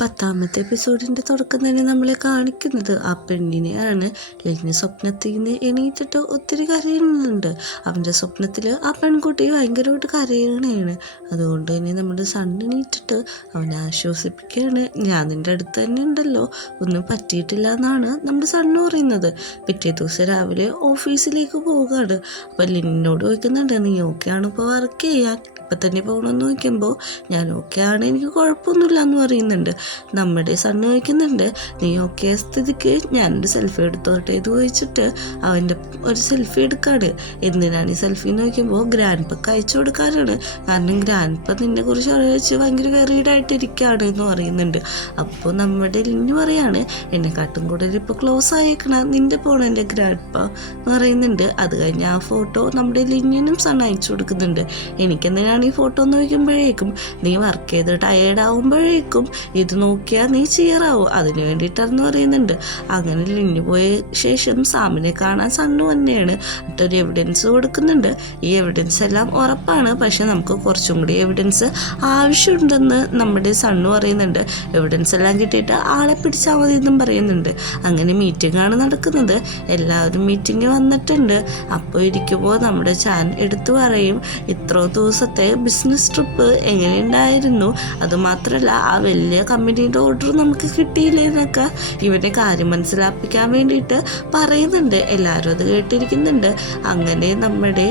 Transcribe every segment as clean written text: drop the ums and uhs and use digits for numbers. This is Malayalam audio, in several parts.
10ാമത്തെ എപ്പിസോഡിൻ്റെ തുടക്കം തന്നെ നമ്മളെ കാണിക്കുന്നത് ആ പെണ്ണിനെയാണ്. ലിന് സ്വപ്നത്തിൽ നിന്ന് എണീറ്റിട്ട് ഒത്തിരി കരയുന്നുണ്ട്. അവൻ്റെ സ്വപ്നത്തിൽ ആ പെൺകുട്ടി ഭയങ്കരമായിട്ട് കരയണയാണ്. അതുകൊണ്ട് തന്നെ നമ്മുടെ സൺ എണീറ്റിട്ട് അവനെ ആശ്വസിപ്പിക്കുകയാണ്. ഞാൻ നിൻ്റെ അടുത്ത് തന്നെ ഉണ്ടല്ലോ, ഒന്നും പറ്റിയിട്ടില്ല എന്നാണ് നമ്മുടെ സണ്ണ് പറയുന്നത്. പിറ്റേ ദിവസം രാവിലെ ഓഫീസിലേക്ക് പോവുകയാണ്. അപ്പോൾ ലിന്നോട് ചോദിക്കുന്നുണ്ട്, നീ ഓക്കെ ആണ് ഇപ്പോൾ വർക്ക് ചെയ്യാൻ, ഇപ്പം തന്നെ പോകണമെന്ന് ചോദിക്കുമ്പോൾ ഞാൻ ഓക്കെ ആണ്, എനിക്ക് കുഴപ്പമൊന്നുമില്ല എന്ന് പറയുന്നുണ്ട്. നമ്മുടെ സണ്ണ് ചോദിക്കുന്നുണ്ട്, നീ ഓക്കെ സ്ഥിതിക്ക് ഞാനൊരു സെൽഫി എടുത്തോട്ടെ എന്ന് ചോദിച്ചിട്ട് അവൻ്റെ ഒരു സെൽഫി എടുക്കാണ്. എന്തിനാണ് ഈ സെൽഫി എന്ന് ചോദിക്കുമ്പോൾ ഗ്രാൻഡ്പക്ക് അയച്ചു കൊടുക്കാനാണ്. കാരണം ഗ്രാൻഡ്പ നിന്നെ കുറിച്ച് അറിയിച്ച് ഭയങ്കര വെറീഡായിട്ടിരിക്കുകയാണ് എന്ന് പറയുന്നുണ്ട്. അപ്പോൾ നമ്മുടെ ലിന്നു പറയാണ്, എന്നെക്കാട്ടും കൂടുതൽ ഇപ്പോൾ ക്ലോസ് ആയേക്കണ നിൻ്റെ പോണ എൻ്റെ ഗ്രാൻഡ്പ എന്ന് പറയുന്നുണ്ട്. അത് കഴിഞ്ഞ് ആ ഫോട്ടോ നമ്മുടെ ലിന്നിനും സൺ അയച്ചു കൊടുക്കുന്നുണ്ട്. എനിക്കെന്തിനാണ് ഈ ഫോട്ടോ എന്ന് ചോദിക്കുമ്പോഴേക്കും, നീ വർക്ക് ചെയ്ത് ടയേർഡ് ആവുമ്പോഴേക്കും ഇത് നോക്കിയാൽ നീ ചിയറാവും, അതിന് വേണ്ടിയിട്ടാണെന്ന് പറയുന്നുണ്ട്. അങ്ങനെ ലിന്നു പോയ ശേഷം സാമിനെ കാണാൻ സണ്ണു തന്നെയാണ്. എന്നിട്ടൊരു എവിഡൻസ് കൊടുക്കുന്നുണ്ട്. ഈ എവിഡൻസ് എല്ലാം ഉറപ്പാണ്, പക്ഷെ നമുക്ക് കുറച്ചും കൂടി എവിഡൻസ് ആവശ്യമുണ്ടെന്ന് നമ്മുടെ സണ്ണു പറയുന്നുണ്ട്. എവിഡൻസ് എല്ലാം കിട്ടിയിട്ട് ആളെ പിടിച്ചാൽ മതി എന്നും പറയുന്നുണ്ട്. അങ്ങനെ മീറ്റിംഗ് ആണ് നടക്കുന്നത്. എല്ലാവരും മീറ്റിംഗ് വന്നിട്ടുണ്ട്. അപ്പോൾ ഇരിക്കുമ്പോൾ നമ്മുടെ ചാൻ എടുത്തു പറയും, ഇത്ര ദിവസത്തെ ബിസിനസ് ട്രിപ്പ് എങ്ങനെയുണ്ടായിരുന്നു, അതുമാത്രമല്ല ആ വലിയ കമ്പനിയുടെ ഓർഡർ നമുക്ക് കിട്ടിയില്ലേ എന്നൊക്കെ ഇവൻ്റെ കാര്യം മനസ്സിലാപ്പിക്കാൻ വേണ്ടിയിട്ട് പറയുന്നുണ്ട്. എല്ലാവരും അത് കേട്ടിരിക്കുന്നുണ്ട്. അങ്ങനെ നമ്മുടെ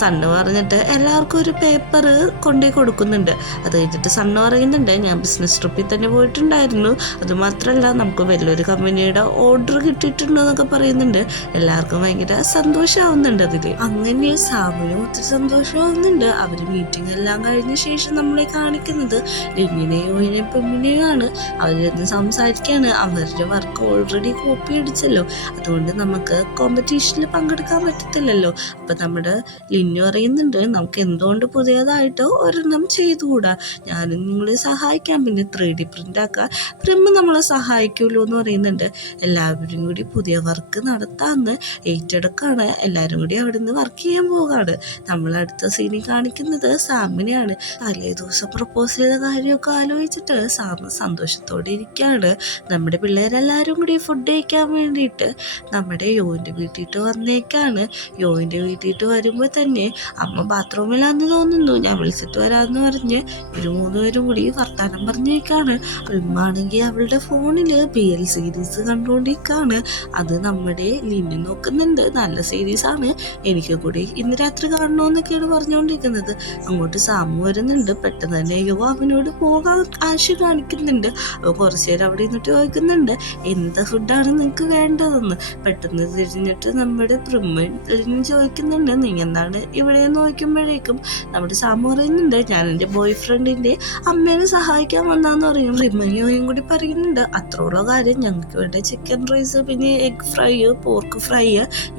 സണ്ണ് പറഞ്ഞിട്ട് എല്ലാവർക്കും ഒരു പേപ്പർ കൊണ്ടുപോയി കൊടുക്കുന്നുണ്ട്. അത് കഴിഞ്ഞിട്ട് സണ്ണ് പറയുന്നുണ്ട്, ഞാൻ ബിസിനസ് ട്രിപ്പിൽ തന്നെ പോയിട്ടുണ്ടായിരുന്നു, അതുമാത്രമല്ല നമുക്ക് വലിയൊരു കമ്പനിയുടെ ഓർഡർ കിട്ടിയിട്ടുണ്ടെന്നൊക്കെ പറയുന്നുണ്ട്. എല്ലാവർക്കും ഭയങ്കര സന്തോഷമാവുന്നുണ്ട് അതിൽ. അങ്ങനെ സാമിനും ഒത്തിരി സന്തോഷമാവുന്നുണ്ട്. അവർ മീറ്റിംഗ് എല്ലാം കഴിഞ്ഞ ശേഷം നമ്മളെ കാണിക്കുന്നത് ലിന്നിനെയും പെണ്ണിനെയുമാണ്. അവരിന്ന് സംസാരിക്കുകയാണ്. അവരുടെ വർക്ക് ഓൾറെഡി കോപ്പി അടിച്ചല്ലോ, അതുകൊണ്ട് നമുക്ക് കോമ്പറ്റീഷനിൽ പങ്കെടുക്കാൻ പറ്റത്തില്ലല്ലോ. അപ്പം നമ്മുടെ ലിന്നു അറിയുന്നുണ്ട്, നമുക്ക് എന്തുകൊണ്ട് പുതിയതായിട്ട് ഒരെണ്ണം ചെയ്തുകൂടാ, ഞാനും നിങ്ങളെ സഹായിക്കാം, പിന്നെ 3D പ്രിൻ്റ് ആക്കാൻ പ്രിമ്മ് നമ്മളെ സഹായിക്കുമല്ലോ എന്ന് പറയുന്നുണ്ട്. എല്ലാവരും കൂടി പുതിയ വർക്ക് നടത്താമെന്ന് ഏറ്റെടുക്കാണ്. എല്ലാവരും കൂടി അവിടെ നിന്ന് വർക്ക് ചെയ്യാൻ പോവുകയാണ്. നമ്മൾ അടുത്ത സീനിൽ കാണിക്കുന്നത് സാമിനെയാണ്. തലേ ദിവസം പ്രപ്പോസ് ചെയ്ത കാര്യമൊക്കെ ആലോചിച്ചിട്ട് സാം സന്തോഷത്തോടെ ഇരിക്കുകയാണ്. നമ്മുടെ പിള്ളേരെല്ലാവരും കൂടി ഫുഡ് കഴിക്കാൻ വേണ്ടിയിട്ട് നമ്മുടെ യോവിൻ്റെ വീട്ടിട്ട് വന്നേക്കാണ്. യോവിൻ്റെ വീട്ടിട്ട് വരുമ്പോൾ തന്നെ അമ്മ ബാത്റൂമിലാന്ന് തോന്നുന്നു, ഞാൻ വിളിച്ചിട്ട് വരാമെന്ന് പറഞ്ഞ് ഒരു 3 പേരും കൂടി വർത്താനം പറഞ്ഞേക്കാണ്. റിമ്മാണെങ്കിൽ അവളുടെ ഫോണിൽ BL സീരീസ് കണ്ടുകൊണ്ടിരിക്കുകയാണ്. അത് നമ്മുടെ ലിന്നു നോക്കുന്നുണ്ട്. നല്ല സീരീസാണ്, എനിക്ക് കൂടി ഇന്ന് രാത്രി കാണണമെന്നൊക്കെയാണ് പറഞ്ഞുകൊണ്ടിരിക്കുന്നത്. അങ്ങോട്ട് സാമു വരുന്നുണ്ട്. പെട്ടെന്ന് തന്നെ യോ അവനോട് പോകാൻ ആശ കാണിക്കുന്നുണ്ട്. അപ്പോൾ കുറച്ച് നേരം അവിടെ നിന്നിട്ട് ചോദിക്കുന്നുണ്ട്, എന്താ ഫുഡാണ് നിങ്ങൾക്ക് വേണ്ടതെന്ന്. പെട്ടെന്ന് തിരിഞ്ഞിട്ട് നമ്മുടെ പ്രിമ്മ ചോദിക്കുന്നുണ്ട്, നീ എന്താണ് ഇവിടെ നോക്കുമ്പോഴേക്കും നമ്മുടെ സാമു പറയുന്നുണ്ട്, ഞാൻ എൻ്റെ ബോയ് ഫ്രണ്ടിൻ്റെ അമ്മേനെ സഹായിക്കാൻ വന്നാന്ന് പറയും. റിമ്മയും കൂടി പറയുന്നുണ്ട്, അത്രയുള്ള കാര്യം, ഞങ്ങൾക്ക് ഇവിടെ ചിക്കൻ റൈസ്, പിന്നെ എഗ് ഫ്രൈ, പോർക്ക് ഫ്രൈ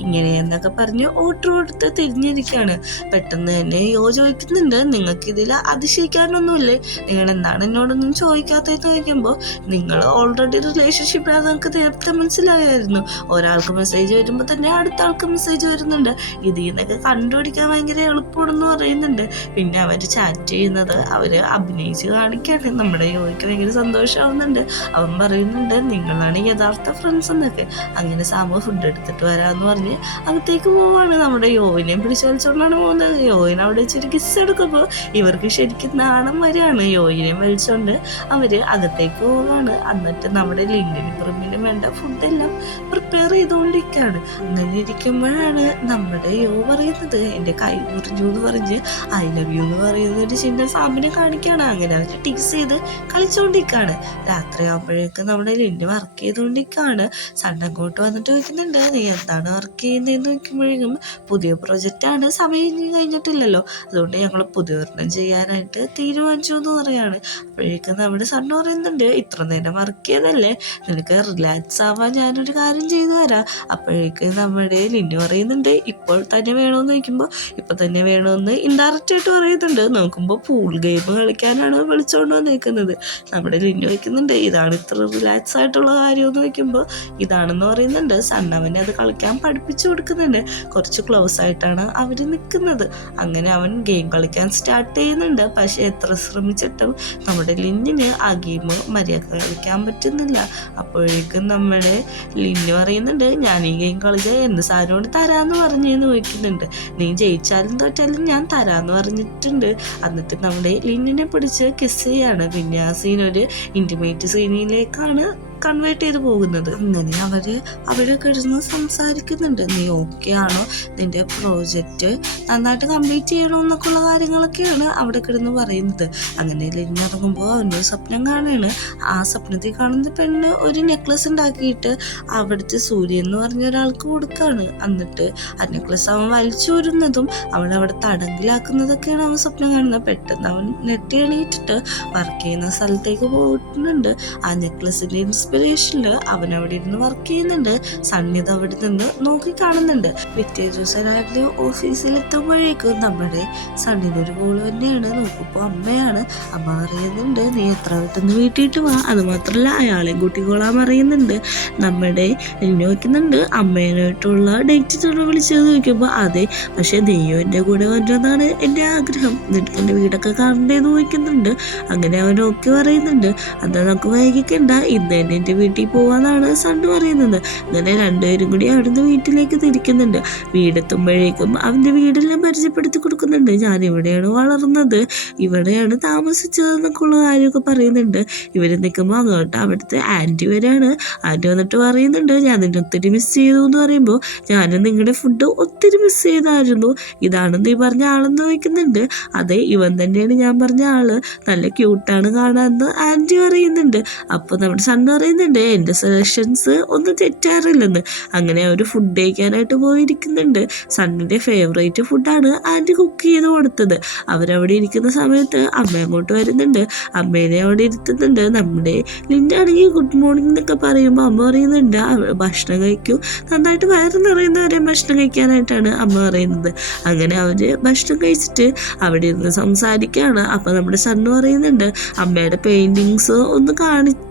ഇങ്ങനെയെന്നൊക്കെ പറഞ്ഞ് ഓർഡർ കൊടുത്ത് തിരിഞ്ഞിരിക്കുകയാണ്. പെട്ടെന്ന് തന്നെ യോ ചോദിക്കുന്നുണ്ട്, നിങ്ങൾക്കിതിൽ അതിശയിക്കാനൊന്നുമില്ലേ, നിങ്ങൾ എന്താണ് എന്നോടൊന്നും ചോദിക്കാത്തതെന്ന് ചോദിക്കുമ്പോൾ, നിങ്ങൾ ഓൾറെഡി റിലേഷൻഷിപ്പിലാണ്, നിങ്ങൾക്ക് നേരത്തെ മനസ്സിലായായിരുന്നു. ഒരാൾക്ക് മെസ്സേജ് വരുമ്പോൾ തന്നെ അടുത്ത ആൾക്ക് മെസ്സേജ് വരുന്നുണ്ട്, ഇതിൽ നിന്നൊക്കെ കണ്ടുപിടിക്കാൻ ഭയങ്കര എളുപ്പമാണെന്ന് പറയുന്നുണ്ട്. പിന്നെ അവർ ചാറ്റ് ചെയ്യുന്നത് അവർ അഭിനയിച്ച് കാണിക്കുകയാണ്. നമ്മുടെ യോയ്ക്ക് ഭയങ്കര സന്തോഷമാവുന്നുണ്ട്. അവൻ പറയുന്നുണ്ട്, നിങ്ങളാണ് യഥാർത്ഥ ഫ്രണ്ട്സ് എന്നൊക്കെ. അങ്ങനെ സാമു ഫുഡ് എടുത്തിട്ട് വരാമെന്ന് പറഞ്ഞ് അകത്തേക്ക് പോവാണ്. നമ്മുടെ യോവിനെയും പിടിച്ചു വലിച്ചുകൊണ്ടാണ് പോകുന്നത്. യോവിനെ അവിടെ വെച്ചൊരു കിസ് എടുക്കുമ്പോൾ ഇവർക്ക് ശരിക്കും നാണം വരെയാണ്. യോയിനെയും വലിച്ചുകൊണ്ട് അവർ അകത്തേക്ക് പോവുകയാണ്. എന്നിട്ട് നമ്മുടെ ലിന്നിനും പ്രിമ്മിനും വേണ്ട ഫുഡെല്ലാം പ്രിപ്പയർ ചെയ്തുകൊണ്ടിരിക്കുകയാണ്. അങ്ങനെ ഇരിക്കുമ്പോഴാണ് നമ്മുടെ യോ പറയുന്നത്, എൻ്റെ കൈ മുറിഞ്ഞു എന്ന് പറഞ്ഞ് ഐ ലവ് യു എന്ന് പറയുന്ന ഒരു ചിഹ്നം സാമിനെ കാണിക്കുകയാണ്. അങ്ങനെ അവർ ടീസ് ചെയ്ത് കളിച്ചുകൊണ്ടിരിക്കുകയാണ്. രാത്രി ആകുമ്പോഴേക്കും നമ്മുടെ ലിന്ന് വർക്ക് ചെയ്തുകൊണ്ടിരിക്കുകയാണ്. സണ്ണങ്ങോട്ട് വന്നിട്ട് ചോദിക്കുന്നുണ്ട്, നീ എന്താണ് വർക്ക് ചെയ്യുന്നതെന്ന് നോക്കുമ്പോഴേക്കും, പുതിയ പ്രൊജക്റ്റാണ്, സമയം കഴിഞ്ഞിട്ടില്ലല്ലോ, അതുകൊണ്ട് ഞങ്ങൾ പുതിയൊരെണ്ണം ചെയ്യാനായിട്ട് തീരുമാനിച്ചു എന്ന് പറയാണ്. അപ്പോഴേക്കും നമ്മുടെ സണ്ണ് പറയുന്നുണ്ട്, ഇത്ര നേരം വർക്ക് ചെയ്തല്ലേ, നിനക്ക് റിലാക്സ് ആവാൻ ഞാനൊരു കാര്യം ചെയ്തു തരാം. അപ്പോഴേക്കും നമ്മുടെ ലിന്നു പറയുന്നുണ്ട്, ഇപ്പോൾ തന്നെ വേണമെന്ന് ചോദിക്കുമ്പോൾ ഇപ്പം തന്നെ വേണമെന്ന് ഇൻഡയറക്റ്റ് ആയിട്ട് പറയുന്നുണ്ട്. നോക്കുമ്പോൾ പൂൾ ഗെയിം കളിക്കാനാണ് വിളിച്ചുകൊണ്ട് വന്നേക്കുന്നത്. നമ്മുടെ ലിന്നു വയ്ക്കുന്നുണ്ട്, ഇതാണ് ഇത്ര റിലാക്സ് ആയിട്ടുള്ള കാര്യമെന്ന് വയ്ക്കുമ്പോൾ ഇതാണെന്ന് പറയുന്നുണ്ട്. സണ്ണവനെ അത് കളിക്കാൻ പഠിപ്പിച്ചു കൊടുക്കുന്നുണ്ട്. കുറച്ച് ക്ലോസ് ആയിട്ടാണ് അവർ നിൽക്കുന്നത്. അങ്ങനെ അവൻ ഗെയിം കളിക്കാൻ സ്റ്റാർട്ട് ചെയ്യുന്നുണ്ട്. പക്ഷെ എത്ര ശ്രമിച്ചിട്ടും നമ്മുടെ ലിന്നിന് ആ ഗെയിം മര്യാദ കളിക്കാൻ പറ്റുന്നില്ല. അപ്പോഴേക്കും നമ്മുടെ ലിന്നു പറയുന്നുണ്ട്, ഞാൻ ഈ ഗെയിം കളിക്കാൻ എന്ത് സാധനമാണ് തരാമെന്ന് പറഞ്ഞെന്ന് ചോദിക്കുന്നുണ്ട്. നീ ജയിച്ചാലും തോറ്റാലും ഞാൻ തരാമെന്ന് പറഞ്ഞിട്ടുണ്ട്. എന്നിട്ട് നമ്മുടെ ലിന്നിനെ പിടിച്ച് കിസ് ചെയ്യാണ്. പിന്നെ ആ സീൻ ഒരു ഇന്റിമേറ്റ് സീനിലേക്കാണ് കൺവേർട്ട് ചെയ്ത് പോകുന്നത്. അങ്ങനെ അവിടെ കിടന്ന് സംസാരിക്കുന്നുണ്ട്. നീ ഓക്കെ ആണോ, നിന്റെ പ്രോജക്റ്റ് നന്നായിട്ട് കംപ്ലീറ്റ് ചെയ്യണോ എന്നൊക്കെയുള്ള കാര്യങ്ങളൊക്കെയാണ് അവിടെ കിടന്ന് പറയുന്നത്. അങ്ങനെ ലിന്നിറങ്ങുമ്പോൾ അവനൊരു സ്വപ്നം കാണുകയാണ്. ആ സ്വപ്നത്തിൽ കാണുന്ന പെണ്ണ് ഒരു നെക്ലസ് ഉണ്ടാക്കിയിട്ട് അവിടുത്തെ സൂര്യൻ എന്ന് പറഞ്ഞ ഒരാൾക്ക് കൊടുക്കുകയാണ്. എന്നിട്ട് ആ നെക്ലസ് അവൻ വലിച്ചൂരുന്നതും അവിടെ തടങ്കിലാക്കുന്നതൊക്കെയാണ് അവൻ സ്വപ്നം കാണുന്നത്. പെട്ടെന്ന് അവൻ നെട്ടി എണീറ്റിട്ട് വർക്ക് ചെയ്യുന്ന സ്ഥലത്തേക്ക് പോയിട്ടുണ്ട്. ആ നെക്ലസിന്റെ ഇൻസ്പിറേഷനിൽ അവൻ അവിടെ ഇരുന്ന് വർക്ക് ചെയ്യുന്നുണ്ട്. സണ്ണിത് അവിടെ നിന്ന് നോക്കി കാണുന്നുണ്ട്. പിറ്റേ ദിവസം രാവിലെ ഓഫീസിലെത്തുമ്പോഴേക്കും നമ്മുടെ സണ്ണിനൊരു കോള് തന്നെയാണ്. നോക്കുമ്പോൾ അമ്മയാണ്. അമ്മ അറിയുന്നുണ്ട്, നീ എത്ര പെട്ടെന്ന് വീട്ടിട്ട് വാ. അത് മാത്രമല്ല അയാളെയും കൂട്ടിക്കോളാൻ പറയുന്നുണ്ട്. നമ്മുടെ നോക്കുന്നുണ്ട്, അമ്മേനായിട്ടുള്ള ഡേറ്റ് തൊട്ട് വിളിച്ചത് ചോദിക്കുമ്പോൾ അതെ, പക്ഷെ നീയോ എൻ്റെ കൂടെ വരുന്നതാണ് എൻ്റെ ആഗ്രഹം, നിനക്ക് എൻ്റെ വീടൊക്കെ കാണണ്ടേന്ന് ചോദിക്കുന്നുണ്ട്. അങ്ങനെ അവൻ ഓക്കെ പറയുന്നുണ്ട്. അതാ നമുക്ക് വൈകിക്കണ്ട, ഇന്ന് തന്നെ എൻ്റെ വീട്ടിൽ പോവാന്നാണ് സണ്ണ് പറയുന്നത്. അങ്ങനെ രണ്ടുപേരും കൂടി അവിടുന്ന് വീട്ടിലേക്ക് തിരിക്കുന്നുണ്ട്. വീടെത്തുമ്പോഴേക്കും അവൻ്റെ വീടെല്ലാം പരിചയപ്പെടുത്തി കൊടുക്കുന്നുണ്ട്. ഞാൻ ഇവിടെയാണ് വളർന്നത്, ഇവിടെയാണ് താമസിച്ചത് എന്നൊക്കെയുള്ള കാര്യമൊക്കെ പറയുന്നുണ്ട്. ഇവർ നിൽക്കുമ്പോൾ അങ്ങോട്ട് അവിടുത്തെ ആൻറ്റി വരെയാണ്. ആൻറ്റി വന്നിട്ട് പറയുന്നുണ്ട്, ഞാൻ നിന്നെ ഒത്തിരി മിസ് ചെയ്തു എന്ന് പറയുമ്പോൾ ഞാനും നിങ്ങളുടെ ഫുഡ് ഒത്തിരി മിസ് ചെയ്തായിരുന്നു, ഇതാണ് നീ പറഞ്ഞ ആളെന്ന് ചോദിക്കുന്നുണ്ട്. അതെ, ഇവൻ തന്നെയാണ് ഞാൻ പറഞ്ഞ ആള്, നല്ല ക്യൂട്ടാണ് കാണാമെന്ന് ആൻറ്റി പറയുന്നുണ്ട്. അപ്പോൾ നമ്മുടെ സണ്ണ് പറയുന്നുണ്ട്, എൻ്റെ സെലക്ഷൻസ് ഒന്നും തെറ്റാറില്ലെന്ന്. അങ്ങനെ അവർ ഫുഡ് കഴിക്കാനായിട്ട് പോയിരിക്കുന്നുണ്ട്. സണ്ണിൻ്റെ ഫേവറേറ്റ് ഫുഡാണ് ആൻറ്റി കുക്ക് ചെയ്ത് കൊടുത്തത്. അവരവിടെ ഇരിക്കുന്ന സമയത്ത് അമ്മ അങ്ങോട്ട് വരുന്നുണ്ട്. അമ്മേനെ അവിടെ ഇരുത്തുന്നുണ്ട്. നമ്മുടെ ലിന്നാണെങ്കിൽ ഗുഡ് മോർണിംഗ് എന്നൊക്കെ പറയുമ്പോൾ അമ്മ പറയുന്നുണ്ട്, ഭക്ഷണം കഴിക്കൂ, നന്നായിട്ട് വയറ് നിറയുന്നവരെ ഭക്ഷണം കഴിക്കാനായിട്ടാണ് അമ്മ പറയുന്നത്. അങ്ങനെ അവർ ഭക്ഷണം കഴിച്ചിട്ട് അവിടെ ഇരുന്ന് സംസാരിക്കുകയാണ്. അപ്പോൾ നമ്മുടെ സണ്ണ് പറയുന്നുണ്ട്, അമ്മയുടെ പെയിൻറ്റിങ്സ് ഒന്ന് കാണിക്കാൻ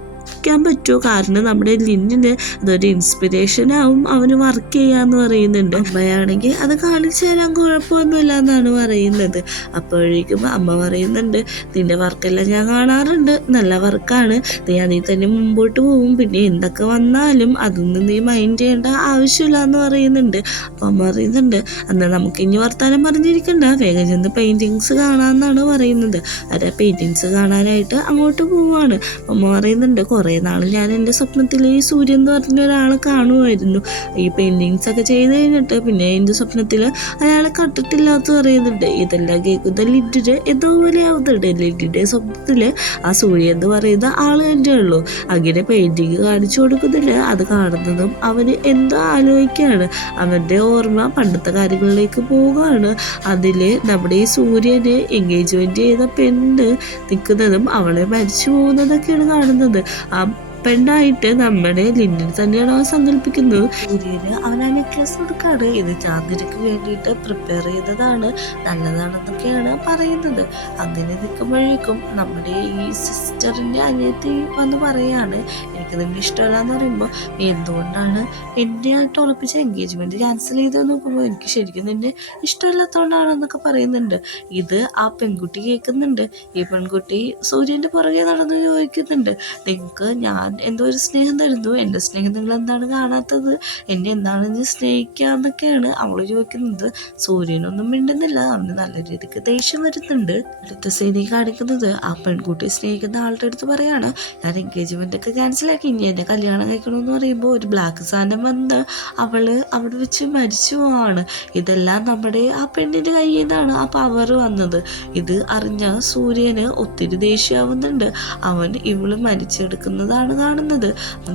പറ്റുമോ, കാരണം നമ്മുടെ ലിന്നിന് അതൊരു ഇൻസ്പിറേഷൻ ആവും അവന് വർക്ക് ചെയ്യാന്ന് പറയുന്നുണ്ട്. അമ്മയാണെങ്കിൽ അത് കാണിച്ചു തരാൻ കുഴപ്പമൊന്നുമില്ല എന്നാണ് പറയുന്നത്. അപ്പോഴേക്കും അമ്മ പറയുന്നുണ്ട്, നിന്റെ വർക്കെല്ലാം ഞാൻ കാണാറുണ്ട്, നല്ല വർക്കാണ്, നീ അതിൽ തന്നെ മുമ്പോട്ട് പോവും, പിന്നെ എന്തൊക്കെ വന്നാലും അതൊന്നും നീ മൈൻഡ് ചെയ്യേണ്ട ആവശ്യമില്ല എന്ന് പറയുന്നുണ്ട്. അപ്പം അമ്മ പറയുന്നുണ്ട്, എന്നാൽ നമുക്ക് ഇനി വർത്താനം പറഞ്ഞിരിക്കണ്ട, വേഗം ചെന്ന് പെയിൻറ്റിങ്സ് കാണാമെന്നാണ് പറയുന്നത്. അവരെ പെയിൻറ്റിങ്സ് കാണാനായിട്ട് അങ്ങോട്ട് പോവുകയാണ്. അമ്മ പറയുന്നുണ്ട്, കുറേ നാൾ ഞാൻ എൻ്റെ സ്വപ്നത്തിൽ ഈ സൂര്യൻ എന്ന് പറഞ്ഞ ഒരാളെ കാണുമായിരുന്നു. ഈ പെയിൻറ്റിങ്സ് ഒക്കെ ചെയ്ത് കഴിഞ്ഞിട്ട് പിന്നെ എൻ്റെ സ്വപ്നത്തിൽ അയാളെ കണ്ടിട്ടില്ലാത്ത പറയുന്നുണ്ട്. ഇതെല്ലാം കേൾക്കുന്ന ലിഡിന് എന്തോ പോലെ ആവുന്നുണ്ട്. ലിഡിൻ്റെ സ്വപ്നത്തിൽ ആ സൂര്യൻ എന്ന് പറയുന്ന ആൾ തന്നെ ഉള്ളൂ. അങ്ങനെ പെയിൻറ്റിങ് കാണിച്ചു കൊടുക്കുന്നില്ല. അത് കാണുന്നതും അവന് എന്തോ ആലോചിക്കുകയാണ്. അവൻ്റെ ഓർമ്മ പണ്ടത്തെ കാര്യങ്ങളിലേക്ക് പോവുകയാണ്. അതിൽ നമ്മുടെ ഈ സൂര്യന് എൻഗേജ്മെൻറ്റ് ചെയ്ത പെണ്ണ് നിൽക്കുന്നതും അവളെ മരിച്ചു പോകുന്നതൊക്കെയാണ് കാണുന്നത്. ആ പെണ്ണായിട്ട് നമ്മുടെ ലിന്നിൽ തന്നെയാണ് അവൻ സങ്കല്പിക്കുന്നത്. സൂര്യന് അവൻ ആ നെക്ലസ് കൊടുക്കാണ്. ഇത് ചാന്ദിനിക്ക് വേണ്ടിയിട്ട് പ്രിപ്പയർ ചെയ്തതാണ്, നല്ലതാണെന്നൊക്കെയാണ് പറയുന്നത്. അങ്ങനെ നിൽക്കുമ്പോഴേക്കും നമ്മുടെ ഈ സിസ്റ്ററിൻ്റെ അനിയത്തി വന്ന് പറയാണ്, എനിക്ക് നിന്നെ ഇഷ്ടമല്ല എന്ന് പറയുമ്പോൾ, നീ എന്തുകൊണ്ടാണ് എന്നെ ആയിട്ട് ഉറപ്പിച്ച എൻഗേജ്മെൻറ്റ് ക്യാൻസൽ ചെയ്തെന്ന് നോക്കുമ്പോൾ എനിക്ക് ശരിക്കും നിന്നെ ഇഷ്ടമില്ലാത്തതുകൊണ്ടാണെന്നൊക്കെ പറയുന്നുണ്ട്. ഇത് ആ പെൺകുട്ടി കേൾക്കുന്നുണ്ട്. ഈ പെൺകുട്ടി സൂര്യൻ്റെ പുറകെ നടന്ന് ചോദിക്കുന്നുണ്ട്, നിങ്ങൾക്ക് ഞാൻ എന്തോ ഒരു സ്നേഹം തരുന്നു, എൻ്റെ സ്നേഹം നിങ്ങൾ എന്താണ് കാണാത്തത്, എന്നെ എന്താണ് നീ സ്നേഹിക്കുക എന്നൊക്കെയാണ് അവൾ ചോദിക്കുന്നത്. സൂര്യനൊന്നും മിണ്ടുന്നില്ല. അവന് നല്ല രീതിക്ക് ദേഷ്യം വരുന്നുണ്ട്. അടുത്ത സീനിൽ കാണിക്കുന്നത് ആ പെൺകുട്ടി സ്നേഹിക്കുന്ന ആളുടെ അടുത്ത് പറയാണ്, ഞാൻ എൻഗേജ്മെൻ്റ് ഒക്കെ ക്യാൻസലാക്കി, ഇനി എന്നെ കല്യാണം കഴിക്കണമെന്ന് പറയുമ്പോൾ ഒരു ബ്ലാക്ക് സാധനം വന്ന് അവള് അവിടെ വെച്ച് മരിച്ചു പോവാണ്. ഇതെല്ലാം നമ്മുടെ ആ പെണ്ണിൻ്റെ കയ്യിൽ നിന്നാണ് ആ പവർ വന്നത്. ഇത് അറിഞ്ഞ സൂര്യന് ഒത്തിരി ദേഷ്യമാവുന്നുണ്ട്. അവൻ ഇവള് മരിച്ചെടുക്കുന്നതാണ് കാണുന്നത്.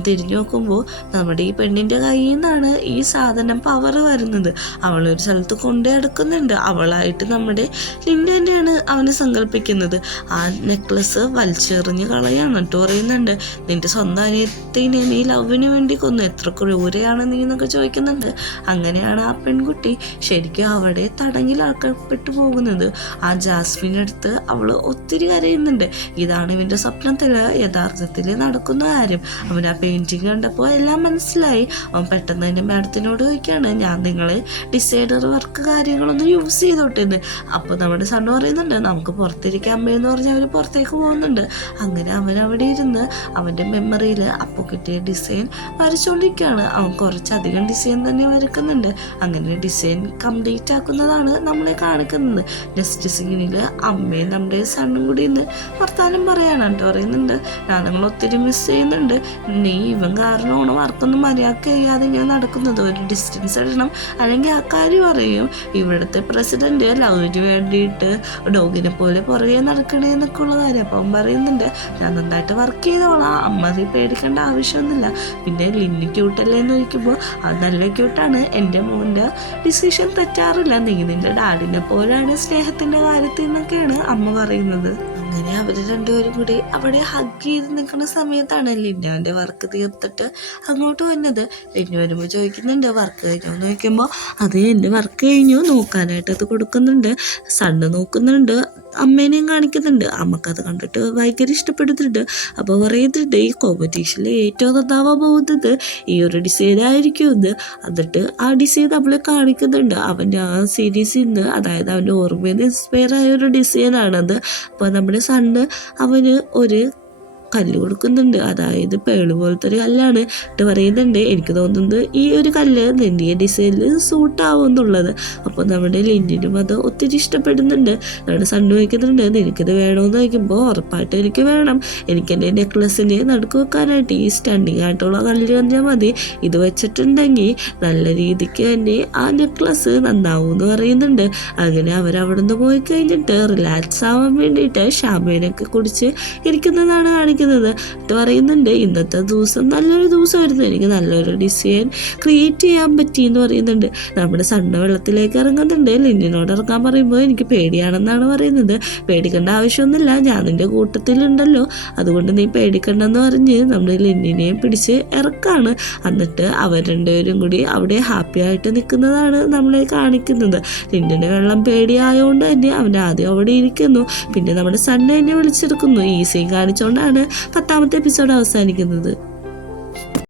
തിരിഞ്ഞു നോക്കുമ്പോൾ നമ്മുടെ ഈ പെണ്ണിൻ്റെ കയ്യിൽ നിന്നാണ് ഈ സാധനം പവർ വരുന്നത്. അവളൊരു സ്ഥലത്ത് കൊണ്ടു നടക്കുന്നുണ്ട്. അവളായിട്ട് നമ്മുടെ ലിന്ന തന്നെയാണ് അവനെ സങ്കല്പിക്കുന്നത്. ആ നെക്ലസ് വലിച്ചെറിഞ്ഞ് കളയാണ് കേട്ടോ പറയുന്നുണ്ട്, നിന്റെ സ്വന്തം അനിയത്തിനെ നീ ലവിന് വേണ്ടി കൊന്നു, എത്ര ക്രൂരയാണ് നീ എന്നൊക്കെ ചോദിക്കുന്നുണ്ട്. അങ്ങനെയാണ് ആ പെൺകുട്ടി ശരിക്കും അവിടെ തടങ്കിലാക്കപ്പെട്ടു പോകുന്നത്. ആ ജാസ്മിൻ്റെ അടുത്ത് അവൾ ഒത്തിരി കരയുന്നുണ്ട്. ഇതാണ് ഇവൻ്റെ സ്വപ്നത്തിൽ യഥാർത്ഥത്തിൽ നടക്കുന്ന കാര്യം. അവൻ ആ പെയിൻറ്റിങ് കണ്ടപ്പോൾ എല്ലാം മനസ്സിലായി. അവൻ പെട്ടെന്ന് തന്നെ മാഡത്തിനോട് ചോദിക്കുകയാണ്, ഞാൻ നിങ്ങളെ ഡിസൈഡർ വർക്ക് കാര്യങ്ങളൊന്നും യൂസ് ചെയ്തോട്ടെന്ന്. അപ്പോൾ നമ്മുടെ സണ്ണ് പറയുന്നുണ്ട്, നമുക്ക് പുറത്തിരിക്കാൻ അമ്മയെന്ന് പറഞ്ഞ് അവർ പുറത്തേക്ക് പോകുന്നുണ്ട്. അങ്ങനെ അവൻ അവിടെ ഇരുന്ന് അവൻ്റെ മെമ്മറിയിൽ അപ്പോൾ കിട്ടിയ ഡിസൈൻ വരച്ചുകൊണ്ടിരിക്കുകയാണ്. അവൻ കുറച്ചധികം ഡിസൈൻ തന്നെ വരയ്ക്കുന്നുണ്ട്. അങ്ങനെ ഡിസൈൻ കംപ്ലീറ്റ് ആക്കുന്നതാണ് നമ്മളെ കാണിക്കുന്നത്. നെക്സ്റ്റ് സീനിൽ അമ്മയും നമ്മുടെ സണ്ണും കൂടി ഇന്ന് വർത്താനം പറയാനായിട്ട് പറയുന്നുണ്ട്, ഞാൻ നിങ്ങൾ ഒത്തിരി മിസ് ചെയ്യുന്നുണ്ട്. നീ ഇവൻ കാരണമാണ് വർക്കൊന്നും മര്യാദ ചെയ്യാതെ ഞാൻ നടക്കുന്നത്. ഒരു ഡിസ്റ്റൻസ് ഇടണം, അല്ലെങ്കിൽ ആ കാര്യം പറയും. ഇവിടുത്തെ പ്രസിഡന്റ് ലവിന് വേണ്ടിയിട്ട് ഡോഗിനെ പോലെ പുറകെ നടക്കണേ എന്നൊക്കെ ഉള്ള കാര്യം. അപ്പം അവൻ പറയുന്നുണ്ട്, ഞാൻ നന്നായിട്ട് വർക്ക് ചെയ്തോളാം, അമ്മ അത് പേടിക്കേണ്ട ആവശ്യമൊന്നുമില്ല. പിന്നെ ലിന്നി ക്യൂട്ടല്ലേ എന്ന് ചോദിക്കുമ്പോൾ അത് നല്ല ക്യൂട്ടാണ്, എൻ്റെ മോൻ്റെ ഡിസിഷൻ തെറ്റാറില്ല, നീ നിൻ്റെ ഡാഡിനെ പോലെയാണ് സ്നേഹത്തിൻ്റെ കാര്യത്തിൽ നിന്നൊക്കെയാണ് അമ്മ പറയുന്നത്. അങ്ങനെ അവർ രണ്ടുപേരും കൂടി അവിടെ ഹഗ് ചെയ്ത് നിൽക്കുന്ന സമയത്താണ് ലിന്നു അവൻ്റെ വർക്ക് തീർത്തിട്ട് അങ്ങോട്ട് വന്നത്. ലിന്നു വരുമ്പോൾ ചോദിക്കുന്നുണ്ട്, വർക്ക് കഴിഞ്ഞോ എന്ന് ചോദിക്കുമ്പോൾ അത് എൻ്റെ വർക്ക് കഴിഞ്ഞു, നോക്കാനായിട്ട് അത് കൊടുക്കുന്നുണ്ട്. സണ്ണ് നോക്കുന്നുണ്ട്, അമ്മേനെയും കാണിക്കുന്നുണ്ട്. അമ്മക്കത് കണ്ടിട്ട് ഭയങ്കര ഇഷ്ടപ്പെടുന്നുണ്ട്. അപ്പോൾ പറയുന്നുണ്ട്, ഈ കോമ്പറ്റീഷനിൽ ഏറ്റവും നന്നാവാൻ പോകുന്നത് ഈ ഒരു ഡിസൈൻ ആയിരിക്കും എന്ന്. എന്നിട്ട് ആ ഡിസൈൻ നമ്മളെ കാണിക്കുന്നുണ്ട്. അവൻ്റെ ആ സീരീസിൽ നിന്ന്, അതായത് അവൻ്റെ ഓർമ്മയിൽ നിന്ന് ഇൻസ്പയർ ആയ ഒരു ഡിസൈനാണത്. അപ്പോൾ നമ്മുടെ സണ്ണ് അവന് ഒരു കല്ല് കൊടുക്കുന്നുണ്ട്, അതായത് പേള് പോലത്തെ ഒരു കല്ലാണ്. എന്നിട്ട് പറയുന്നുണ്ട്, എനിക്ക് തോന്നുന്നത് ഈ ഒരു കല്ല് നിൻ്റെ ഡിസൈനിൽ സൂട്ടാവും എന്നുള്ളത്. അപ്പോൾ നമ്മുടെ ലിന്നിനും അത് ഒത്തിരി ഇഷ്ടപ്പെടുന്നുണ്ട്. നമ്മുടെ സണ്ണ് വയ്ക്കുന്നുണ്ട്, നിനക്കിത് വേണമെന്ന് ചോദിക്കുമ്പോൾ ഉറപ്പായിട്ടും എനിക്ക് വേണം, എനിക്ക് എൻ്റെ നെക്ലസിന് നടുക്ക് വെക്കാനായിട്ട് ഈ സ്റ്റണ്ടിങ് ആയിട്ടുള്ള കല്ല് പറഞ്ഞാൽ മതി, ഇത് വെച്ചിട്ടുണ്ടെങ്കിൽ നല്ല രീതിക്ക് തന്നെ ആ നെക്ലസ് നന്നാവും എന്ന് പറയുന്നുണ്ട്. അങ്ങനെ അവരവിടുന്ന് പോയി കഴിഞ്ഞിട്ട് റിലാക്സ് ആവാൻ വേണ്ടിയിട്ട് ഷാമ്പയിനൊക്കെ കുടിച്ച് ഇരിക്കുന്നതാണ് കാണിക്കുന്നത്. എന്നിട്ട് പറയുന്നുണ്ട്, ഇന്നത്തെ ദിവസം നല്ലൊരു ദിവസമായിരുന്നു, എനിക്ക് നല്ലൊരു ഡിസൈൻ ക്രിയേറ്റ് ചെയ്യാൻ പറ്റി എന്ന് പറയുന്നുണ്ട്. നമ്മുടെ സണ്ണ് വെള്ളത്തിലേക്ക് ഇറങ്ങുന്നുണ്ട്. ലിന്നിനോട് ഇറങ്ങാൻ പറയുമ്പോൾ എനിക്ക് പേടിയാണെന്നാണ് പറയുന്നത്. പേടിക്കേണ്ട ആവശ്യമൊന്നുമില്ല, ഞാൻ നിൻ്റെ കൂട്ടത്തിലുണ്ടല്ലോ, അതുകൊണ്ട് നീ പേടിക്കണ്ടെന്ന് പറഞ്ഞ് നമ്മുടെ ലിന്നിനെയും പിടിച്ച് ഇറക്കാണ്. എന്നിട്ട് അവർ രണ്ടുപേരും കൂടി അവിടെ ഹാപ്പി ആയിട്ട് നിൽക്കുന്നതാണ് നമ്മളെ കാണിക്കുന്നത്. ലിന്നിന് വെള്ളം പേടിയായതുകൊണ്ട് തന്നെ അവൻ ആദ്യം അവിടെ ഇരിക്കുന്നു. പിന്നെ നമ്മുടെ സണ്ണ് എന്നെ വിളിച്ചെടുക്കുന്നു. ഈ സീൻ കാണിച്ചുകൊണ്ടാണ് 10ാമത്തെ എപ്പിസോഡ് അവസാനിക്കുന്നത്.